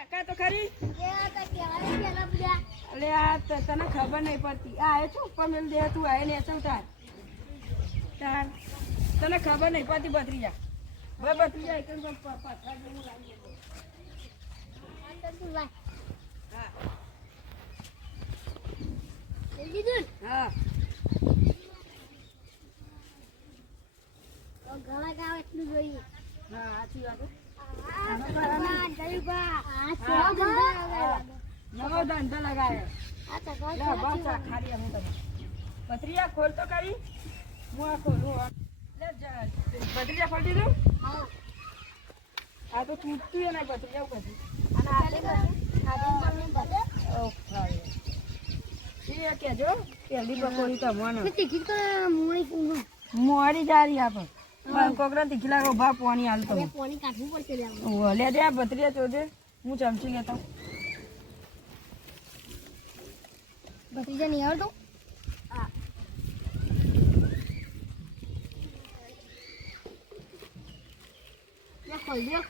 કાકા તો ખરી અલે આ તને ખબર નહીં પડતી આ આવે છે ઉપર મેલ દે તું આવે ને એસવ તાર તને ખબર નહીં પડતી ભત્રીજા હવે ભત્રીજા એક પાછા જેવું લાગી હા ઘણા ગાવ એટલું જોઈએ હા સાચી વાત નવો ધંધો લગાવ્યો ખારી અમે તમે ભત્રીજા ખોલ તો કરી હું આ ખોલું ભત્રીજા ખોલી દીધું આ તો તૂટતું નહીં ભત્રીજા એવું બધું એ કેજો પહેલી પકોડી તમને મોડી જારી આપે કોકરા તીખી લાગો ભા પાણી હાલતો પાણી કાઢવું પડશે લે દે ભત્રીજા ચોદે હું ચમચી લેતો ભત્રીજા નહીં આવડતો હા ખોલજો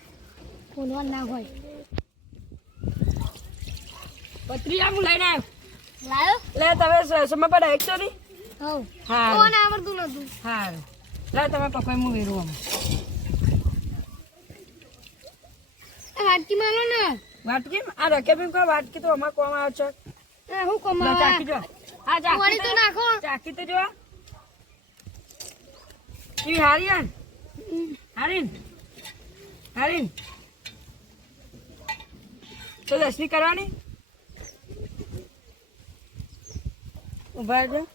ખોલવાનું ના હોય ભત્રીજા હું લઈને આવ્યો લાયો લે તમે સમય પર એકસો નહીં હવ હા કોણ આવડતું નતું હા લે તમે પકડી હું વેરું અમે વાટકી મારો ને વાટકી આ રકેબી કો વાટકી તો અમાર કોમ આવે છે હું કમા ચાકી જો આ ચાકી પાણી તો નાખો ચાકી તો જો ઈ હારીન હારીન હારીન તો દસમી કરવાની ઉભા જો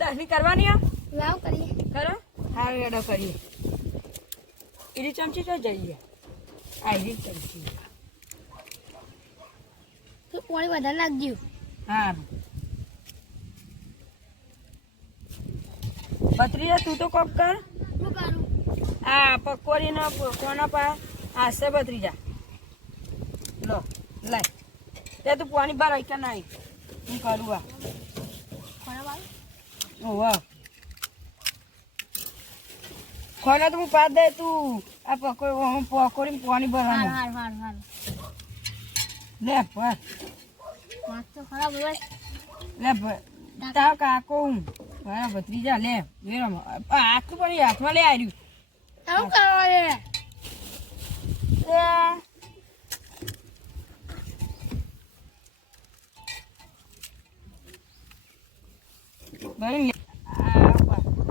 દસમી કરવાની આ લાવ કરીએ કરો હાર એડો કરીએ એની ચમચી તો જઈએ આ એની ચમચી તો પાણી વધારે નાખજો હા ભત્રીજા તું તો કોક કર શું કરું આ પકોડીનો કોના પા આશે ભત્રીજા લો લાય તે તું પાણી બહાર આવી કે નાઈ હું કરું આ કોના બાલ ઓહો ખોના તો હું પાડ દે તું આ પકોડી પાણી ભરવાનું હાર લે પર વાત તો ખરાબ હોય લે તાવ કાકો હું મારા ભત્રીજા લે આખું પણ હાથમાં લે આવ્યું શું કરવા રે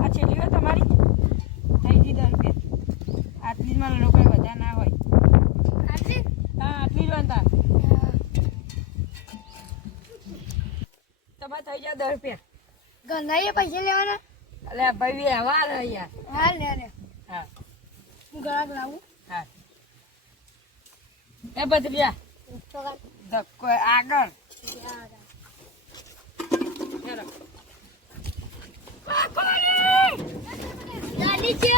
આ છેલ્લી હોય તમારી થઈ જી 10 રૂપિયા આટલી જ માં લોકો બધા ના હોય આટલી હા આટલી જ હોય તાર તમારે થઈ જાય 10 રૂપિયા ગંધાઈએ પૈસા લેવાના અલે ભાઈ વ્યવહાર યાર હા લે હા હું ગ્રાહક લાવું હા એ ભત્રીજા ચોગા ધક્કો આગળ ગાડી છે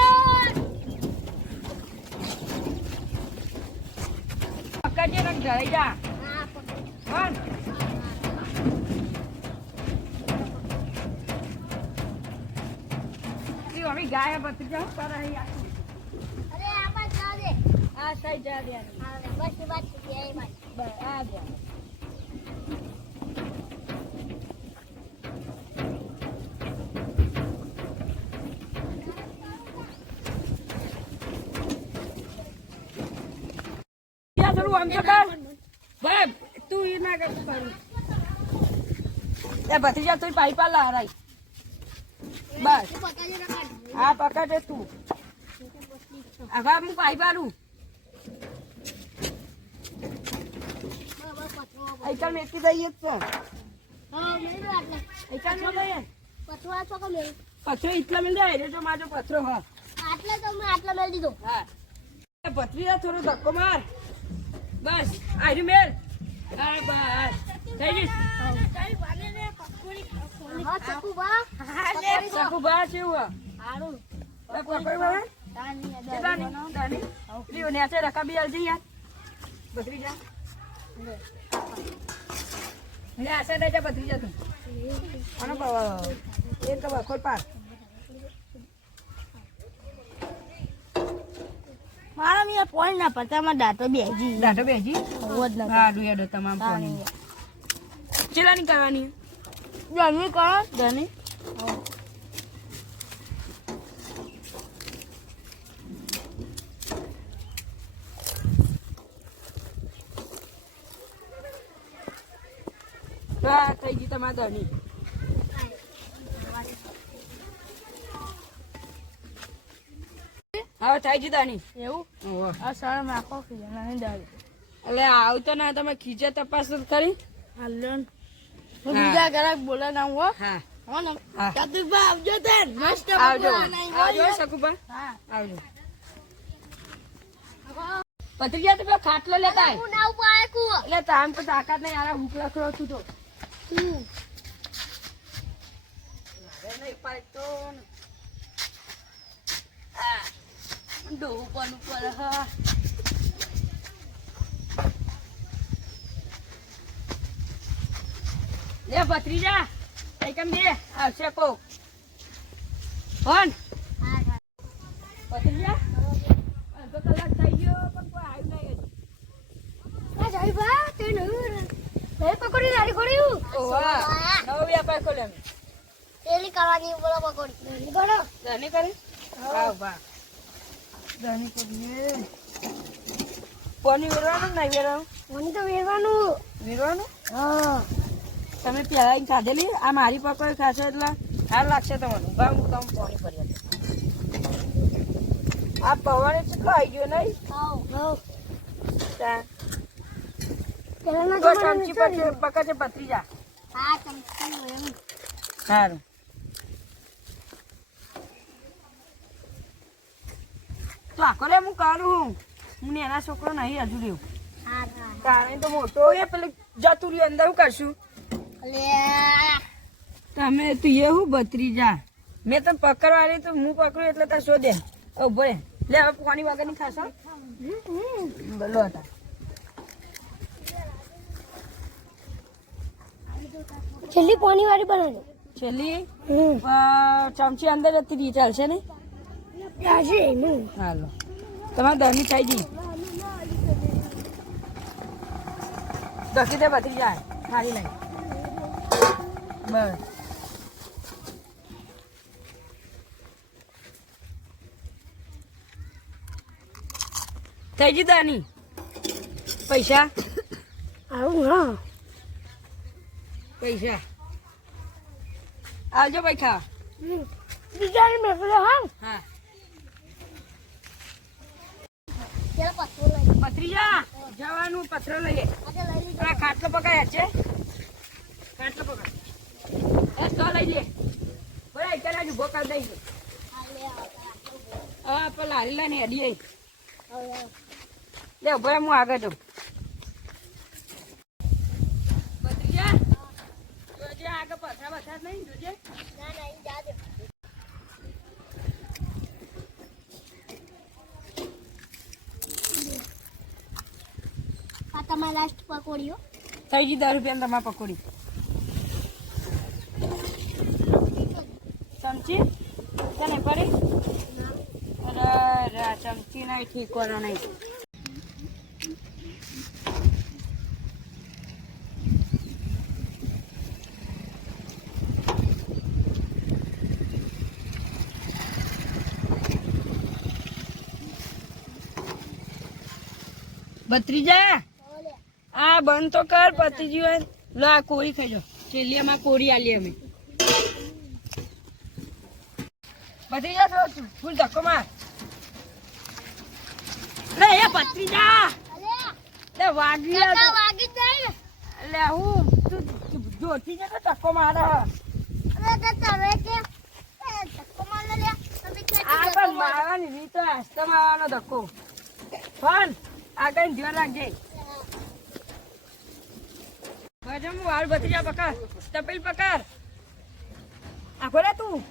પકડજે ને ઘરે જા હા હા અમી ગાય ભત્રીજા પર યાર અરે આમાં જા દે આ સાઈ જા દે હા બસ વાત છે એમાં બસ આ જા આમ તો કર ભાઈ તું એ ના કર કરું એ ભત્રીજા તું પાઇપા લા રાઈ બસ પકાજી ના કાઢ હા પકડે તું હવે હું પાઇપા લઉં આઈકલ મેકી દઈએ જ છે હા મેં આટલે આઈકલ નો દઈએ પથરો આ ચોકો મેં પથરો એટલા મિલ જાય એટલે જો મારો પથરો હા આટલે તો મેં આટલા મેળ દીધો હા ભત્રીજા થોડો ધક્કો માર બસ આર્યું મેલ હા બસ થઈ ગઈ હા ચકુ બા સકુ બા છે એવું હારું પકડ બાબા કેટલાની દાની લીઓ ને છે રકા બી આલજી યાર ભત્રીજા લે આસે દે જા ભત્રીજા તું અને એક ખોલ પાર મારા મિયા પોઈન્ટ ના પતામાં દાંતો બેજી દાઢો બેજી હોવ જ ના હારું હેડો તમામ પોણી ચેલાની કરવાની જમી કરો દની થઈ ગઈ તમારે દની હવે થઈ ગઈ દની એવું ઓહો આ સારા નાખો ખીજાના નહીં દાળ એટલે આવતો ના તમે ખીચે તપાસ જ કરી હાલ્યો હું બીજા ઘરાક બોલે ના હો હા હો ને હા. કાતુભા આવજો તે મસ્ત આવજો બનાવી આવજો શકુબા હા આવજો પત્રિકા તો પેલો ખાટલો લેતા આય. હું ના ઉપાય કુ એટલે તામ તો તાકાત નહીં આરા ભૂખ લખડો છું તો મારે નહીં પાડતો ને. આ, ડોહું પણ ઉપર હા. લે ભત્રીજા કઈ કેમ દે આવશે કો કોણ ભત્રીજા અડધો કલાક થઈ ગયો પણ કોઈ આવ્યું નહીં હજી. આ જાય બા તે નહી મે પકોડી લાડી ખોડ્યું ઓ વાહ નવો વ્યાપાર ખોલ્યો અમે. તેલી કરવાની બોલો પકોડી તેલી કરો ધની કરી વાહ વાહ ધની કરીએ પાણી વેરવાનું નહીં વેરવાનું મને તો વેરવાનું વેરવાનું હા તમે પહેલા આવીને ખાધેલી આ મારી પકોડી ખાશે એટલે સારું લાગશે તમને ઉભા હું તમે પાણી ફરી આપીશ. આ પવન કેટલો આવી ગયો નહીં આવ ત્યાં તેલના તો ચમચી પકડશે ભત્રીજા હા ચમચી એમ સારું તો આખો રે હું કરું હું એના છોકરો નહીં હજુ રહ્યું હા હા કારણ તો મોટો એ પેલું જતું રહ્યું અંદર હું કરશું લે તમે તું એ હું ભત્રીજા મેં તો પકડવાની તો હું પકડું એટલે તાર શોધે ઉભો રે લે હવે પાણી વગર ની ખાશો બોલો હતા છેલ્લી પાણી વાળી બનાવી છેલ્લી ચમચી અંદર જતી રહી ચાલશે ને આજે એનું હાલો તમારે દરની થઈ ગઈ દખી દે ભત્રીજા ખાલી નહીં બસ થઈ ગઈ દાની પૈસા આવું હા પૈસા આવજો ભાઈ ખા બીજાને મેફલે હા હા પેલા પથ્થર લઈ ભત્રીજા જવાનું પથરો લઈએ આજે લઈ લીધો આ ખાટલો પકાયા છે ખાટલો પકા એ તો લઈ લે બોલા અત્યારે ઉભો કરી દઈએ હા આપણે લારી લઈને હેડીએ લે ઉભો રહે, હું આગળ જાઉં ભત્રીજા જોજે આગળ પથરા બથરા નહીં જોજે ના ના ઈ જા દે આ તમારા લાસ્ટ પકોડીઓ થઈ ગઈ 10 રૂપિયા તમારે પકોડી ચમચી તને પડી અરે આ ચમચી નહીં ઠીકવાનો નહીં ભત્રીજા આ બંધ તો કર પતિ જીવન લો આ કોરી ખાઈ જાઓ છેલ્લી અમારે કોરી આલી અમે ભત્રીજા તો ફૂલ ધક્કો માર લે એ ભત્રીજા લે વાગી કાકા વાગી જાય લે હું તું જોતી છે તો ધક્કો મારે અરે તો તમે કે ધક્કો માર લે તમે કે આ પણ મારવાની રીત હસ્તા મારવાનો ધક્કો પણ આગળ ધ્યાન રાખજે બજે હું વાળ ભત્રીજા પકડ તપેલ પકડ આખો રે તું